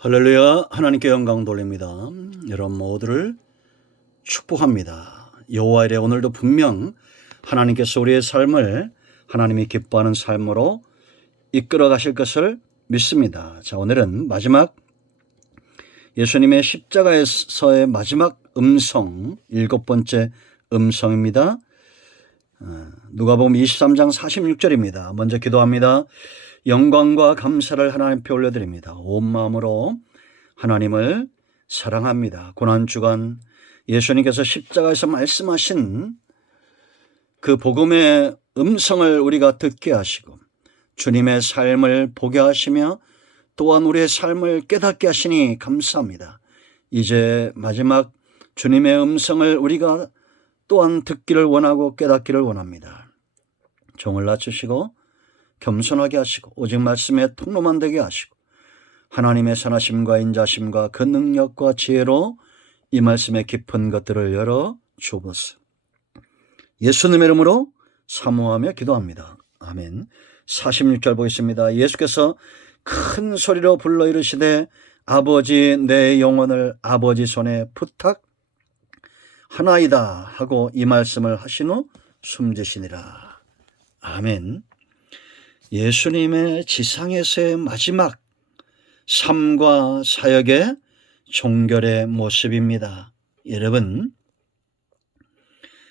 할렐루야. 하나님께 영광 돌립니다. 여러분 모두를 축복합니다. 여호와 이래 오늘도 분명 하나님께서 우리의 삶을 하나님이 기뻐하는 삶으로 이끌어 가실 것을 믿습니다. 자, 오늘은 마지막 예수님의 십자가에서의 마지막 음성, 7번째 음성입니다. 누가복음 23장 46절입니다. 먼저 기도합니다. 영광과 감사를 하나님 앞에 올려드립니다. 온 마음으로 하나님을 사랑합니다. 고난주간 예수님께서 십자가에서 말씀하신 그 복음의 음성을 우리가 듣게 하시고 주님의 삶을 보게 하시며 또한 우리의 삶을 깨닫게 하시니 감사합니다. 이제 마지막 주님의 음성을 우리가 또한 듣기를 원하고 깨닫기를 원합니다. 종을 낮추시고 겸손하게 하시고 오직 말씀의 통로만 되게 하시고 하나님의 선하심과 인자심과 그 능력과 지혜로 이 말씀의 깊은 것들을 열어 주옵소서. 예수님의 이름으로 사모하며 기도합니다. 아멘. 46절 보겠습니다. 예수께서 큰 소리로 불러 이르시되 아버지 내 영혼을 아버지 손에 부탁하나이다 하고 이 말씀을 하신 후 숨지시니라. 아멘. 예수님의 지상에서의 마지막 삶과 사역의 종결의 모습입니다. 여러분,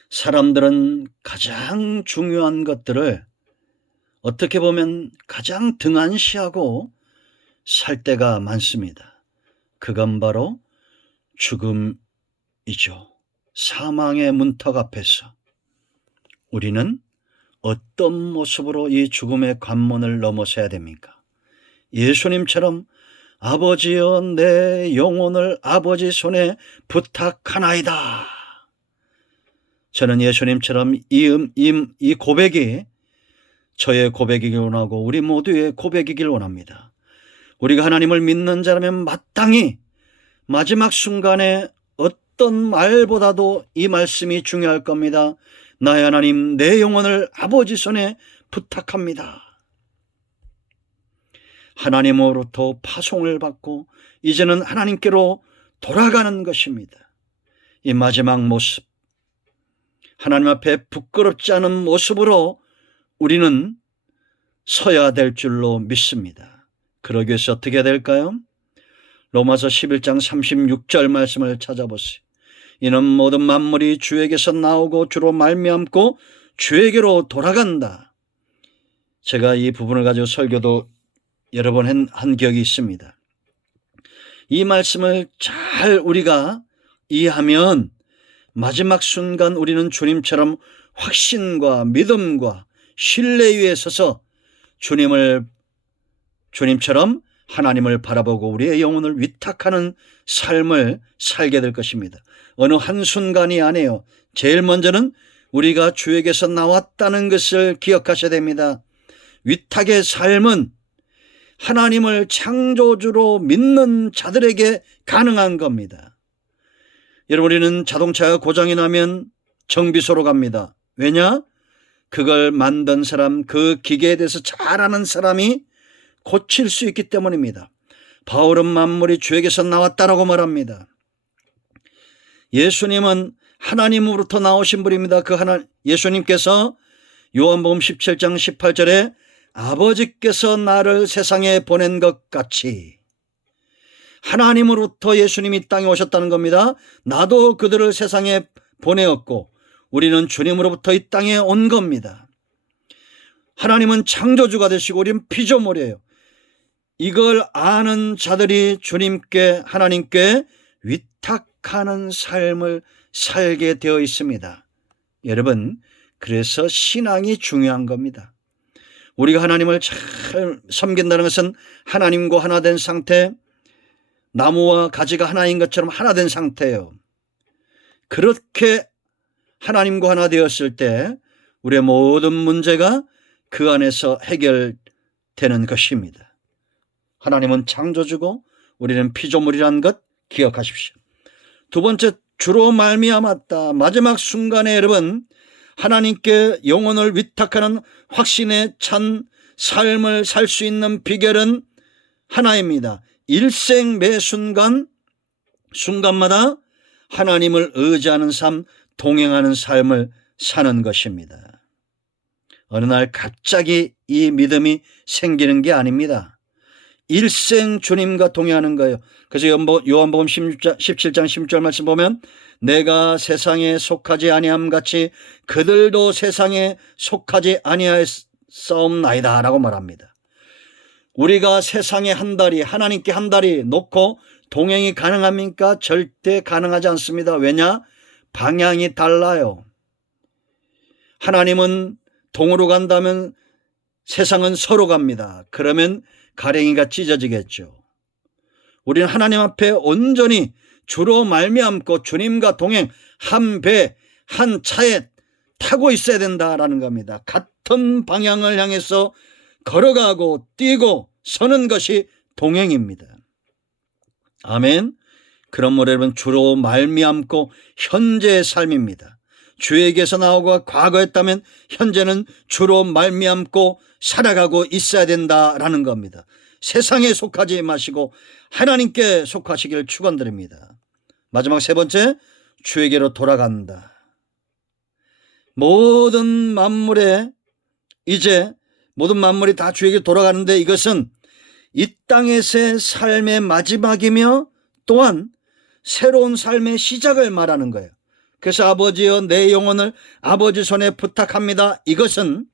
사람들은 가장 중요한 것들을 어떻게 보면 가장 등한시하고 살 때가 많습니다. 그건 바로 죽음이죠. 사망의 문턱 앞에서 우리는 어떤 모습으로 이 죽음의 관문을 넘어서야 됩니까? 예수님처럼 아버지여 내 영혼을 아버지 손에 부탁하나이다. 저는 예수님처럼 이 고백이 저의 고백이길 원하고 우리 모두의 고백이길 원합니다. 우리가 하나님을 믿는 자라면 마땅히 마지막 순간에 어떤 말보다도 이 말씀이 중요할 겁니다. 나의 하나님 내 영혼을 아버지 손에 부탁합니다. 하나님으로부터 파송을 받고 이제는 하나님께로 돌아가는 것입니다. 이 마지막 모습, 하나님 앞에 부끄럽지 않은 모습으로 우리는 서야 될 줄로 믿습니다. 그러기 위해서 어떻게 해야 될까요? 로마서 11장 36절 말씀을 찾아보세요. 이는 모든 만물이 주에게서 나오고 주로 말미암고 주에게로 돌아간다. 제가 이 부분을 가지고 설교도 여러 번 한 기억이 있습니다. 이 말씀을 잘 우리가 이해하면 마지막 순간 우리는 주님처럼 확신과 믿음과 신뢰 위에 서서 주님처럼 하나님을 바라보고 우리의 영혼을 위탁하는 삶을 살게 될 것입니다. 어느 한순간이 아니에요. 제일 먼저는 우리가 주에게서 나왔다는 것을 기억하셔야 됩니다. 위탁의 삶은 하나님을 창조주로 믿는 자들에게 가능한 겁니다. 여러분, 우리는 자동차가 고장이 나면 정비소로 갑니다. 왜냐? 그걸 만든 사람, 그 기계에 대해서 잘 아는 사람이 고칠 수 있기 때문입니다. 바울은 만물이 주에게서 나왔다라고 말합니다. 예수님은 하나님으로부터 나오신 분입니다. 예수님께서 요한복음 17장 18절에 아버지께서 나를 세상에 보낸 것 같이 하나님으로부터 예수님이 땅에 오셨다는 겁니다. 나도 그들을 세상에 보내었고 우리는 주님으로부터 이 땅에 온 겁니다. 하나님은 창조주가 되시고 우리는 피조물이에요. 이걸 아는 자들이 주님께 하나님께 위탁하는 삶을 살게 되어 있습니다. 여러분, 그래서 신앙이 중요한 겁니다. 우리가 하나님을 잘 섬긴다는 것은 하나님과 하나 된 상태, 나무와 가지가 하나인 것처럼 하나 된 상태예요. 그렇게 하나님과 하나 되었을 때 우리의 모든 문제가 그 안에서 해결되는 것입니다. 하나님은 창조주고 우리는 피조물이라는 것 기억하십시오. 두 번째, 주로 말미암았다. 마지막 순간에 여러분 하나님께 영혼을 위탁하는 확신에 찬 삶을 살 수 있는 비결은 하나입니다. 일생 매 순간마다 하나님을 의지하는 삶, 동행하는 삶을 사는 것입니다. 어느 날 갑자기 이 믿음이 생기는 게 아닙니다. 일생 주님과 동행하는 거예요. 그래서 요한복음 17장 16절 말씀 보면 내가 세상에 속하지 아니함 같이 그들도 세상에 속하지 아니하였사옵나이다 라고 말합니다. 우리가 세상에 한 다리, 하나님께 한 다리 놓고 동행이 가능합니까? 절대 가능하지 않습니다. 왜냐? 방향이 달라요. 하나님은 동으로 간다면 세상은 서로 갑니다. 그러면 가랭이가 찢어지겠죠. 우리는 하나님 앞에 온전히 주로 말미암고 주님과 동행, 한 배, 한 차에 타고 있어야 된다라는 겁니다. 같은 방향을 향해서 걸어가고 뛰고 서는 것이 동행입니다. 아멘. 그러므로 여러분, 주로 말미암고 현재의 삶입니다. 주에게서 나오고 과거였다면 현재는 주로 말미암고 살아가고 있어야 된다라는 겁니다. 세상에 속하지 마시고 하나님께 속하시길 축원드립니다. 마지막 세 번째, 주에게로 돌아간다. 모든 만물이 다 주에게 돌아가는데 이것은 이 땅에서의 삶의 마지막이며 또한 새로운 삶의 시작을 말하는 거예요. 그래서 아버지여 내 영혼을 아버지 손에 부탁합니다. 이것은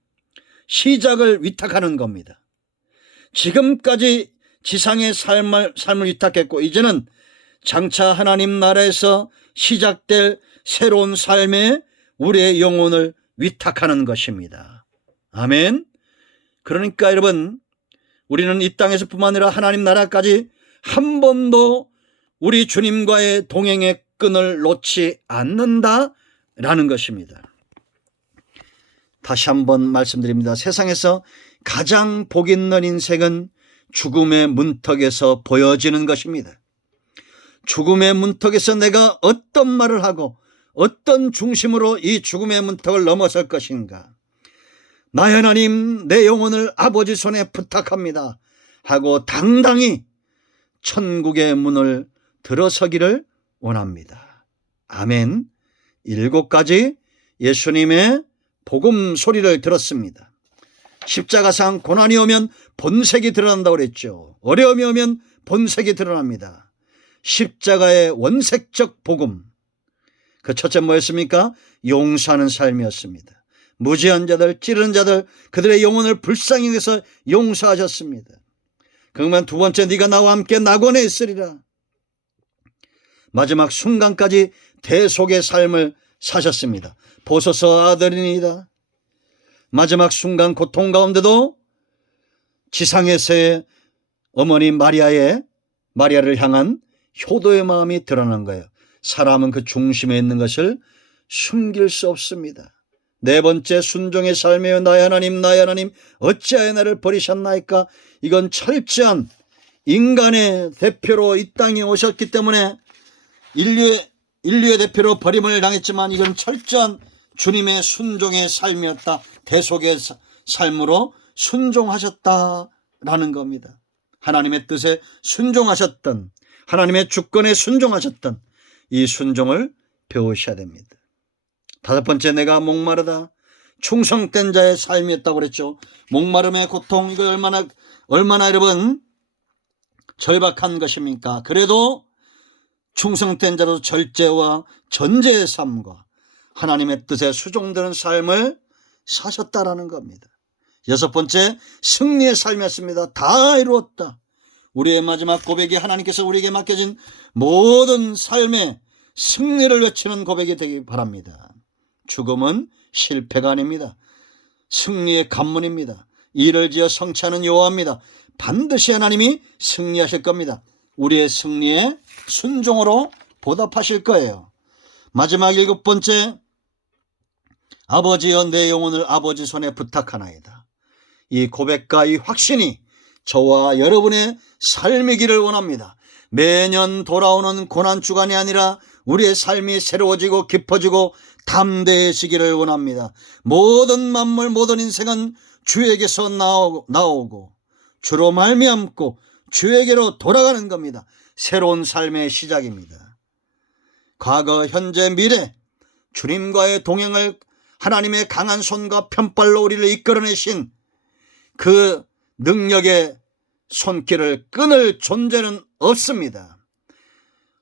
시작을 위탁하는 겁니다. 지금까지 지상의 삶을 위탁했고 이제는 장차 하나님 나라에서 시작될 새로운 삶에 우리의 영혼을 위탁하는 것입니다. 아멘. 그러니까 여러분, 우리는 이 땅에서 뿐만 아니라 하나님 나라까지 한 번도 우리 주님과의 동행의 끈을 놓지 않는다라는 것입니다. 다시 한번 말씀드립니다. 세상에서 가장 복 있는 인생은 죽음의 문턱에서 보여지는 것입니다. 죽음의 문턱에서 내가 어떤 말을 하고 어떤 중심으로 이 죽음의 문턱을 넘어설 것인가. 나의 하나님, 내 영혼을 아버지 손에 부탁합니다 하고 당당히 천국의 문을 들어서기를 원합니다. 아멘. 7가지 예수님의 복음 소리를 들었습니다. 십자가상 고난이 오면 본색이 드러난다고 그랬죠. 어려움이 오면 본색이 드러납니다. 십자가의 원색적 복음. 그 첫째 뭐였습니까? 용서하는 삶이었습니다. 무지한 자들, 찌르는 자들, 그들의 영혼을 불쌍히 여겨서 용서하셨습니다. 그러면 두 번째, 네가 나와 함께 낙원에 있으리라. 마지막 순간까지 대속의 삶을 사셨습니다. 보소서 아들이니이다. 마지막 순간 고통 가운데도 지상에서의 어머니 마리아를 향한 효도의 마음이 드러난 거예요. 사람은 그 중심에 있는 것을 숨길 수 없습니다. 네 번째, 순종의 삶이여 나의 하나님 어찌하여 나를 버리셨나이까. 이건 철저한 인간의 대표로 이 땅에 오셨기 때문에 인류의 대표로 버림을 당했지만 이건 철저한 주님의 순종의 삶이었다. 대속의 삶으로 순종하셨다라는 겁니다. 하나님의 뜻에 순종하셨던, 하나님의 주권에 순종하셨던 이 순종을 배우셔야 됩니다. 다섯 번째, 내가 목마르다. 충성된 자의 삶이었다고 그랬죠. 목마름의 고통, 이거 얼마나 여러분 절박한 것입니까? 그래도 충성된 자로 절제와 전제의 삶과 하나님의 뜻에 수종되는 삶을 사셨다라는 겁니다. 여섯 번째, 승리의 삶이었습니다. 다 이루었다. 우리의 마지막 고백이 하나님께서 우리에게 맡겨진 모든 삶의 승리를 외치는 고백이 되기 바랍니다. 죽음은 실패가 아닙니다. 승리의 관문입니다. 일을 지어 성취하는 여호와입니다. 반드시 하나님이 승리하실 겁니다. 우리의 승리에 순종으로 보답하실 거예요. 마지막 7번째, 아버지여 내 영혼을 아버지 손에 부탁하나이다. 이 고백과 이 확신이 저와 여러분의 삶이기를 원합니다. 매년 돌아오는 고난주간이 아니라 우리의 삶이 새로워지고 깊어지고 담대해지기를 원합니다. 모든 만물, 모든 인생은 주에게서 나오고 주로 말미암고 주에게로 돌아가는 겁니다. 새로운 삶의 시작입니다. 과거, 현재, 미래 주님과의 동행을 하나님의 강한 손과 편발로 우리를 이끌어내신 그 능력의 손길을 끊을 존재는 없습니다.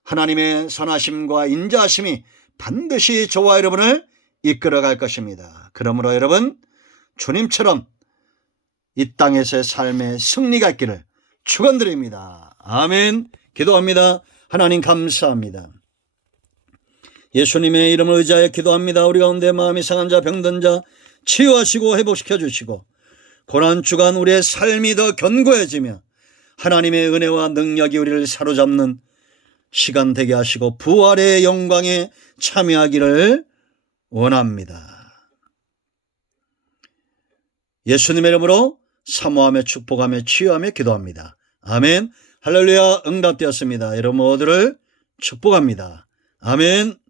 하나님의 선하심과 인자하심이 반드시 저와 여러분을 이끌어갈 것입니다. 그러므로 여러분, 주님처럼 이 땅에서의 삶의 승리가 있기를 축원드립니다. 아멘. 기도합니다. 하나님 감사합니다. 예수님의 이름을 의지하여 기도합니다. 우리 가운데 마음이 상한 자, 병든 자 치유하시고 회복시켜 주시고 고난주간 우리의 삶이 더 견고해지며 하나님의 은혜와 능력이 우리를 사로잡는 시간 되게 하시고 부활의 영광에 참여하기를 원합니다. 예수님의 이름으로 사모하며 축복하며 치유하며 기도합니다. 아멘. 할렐루야. 응답되었습니다. 여러분 모두를 축복합니다. 아멘.